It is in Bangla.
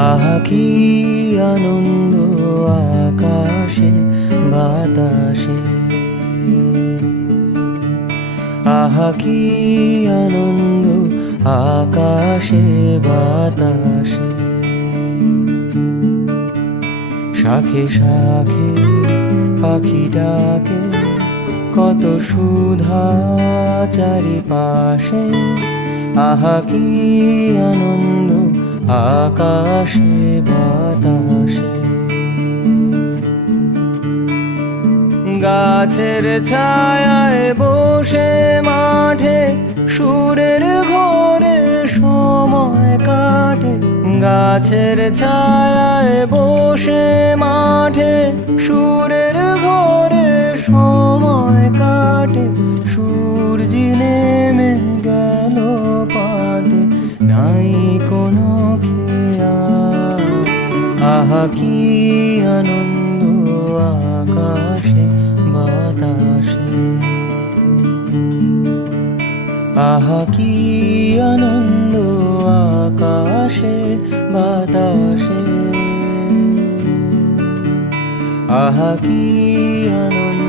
আহা কি আনন্দ আকাশে বাতাসে, আহা কি আনন্দ আকাশে বাতাসে। শাখে শাখে পাখি ডাকে, কত সুধা চারিপাশে, আহা কি আনন্দ আকাশে বাতাসে। গাছের ছায়ায় বসে মাঠে সুরের ঘরে সময় কাটে, গাছের ছায়ায় বসে মাঠে সুরের ঘরে সময় কাটে। সূর্য নেমে গেল পাটে, নাই কোনো খেয়া, আহা কি আনন্দ আকাশে বাতাসে, আহা কি আনন্দ আকাশে বাতাসে, আহা কি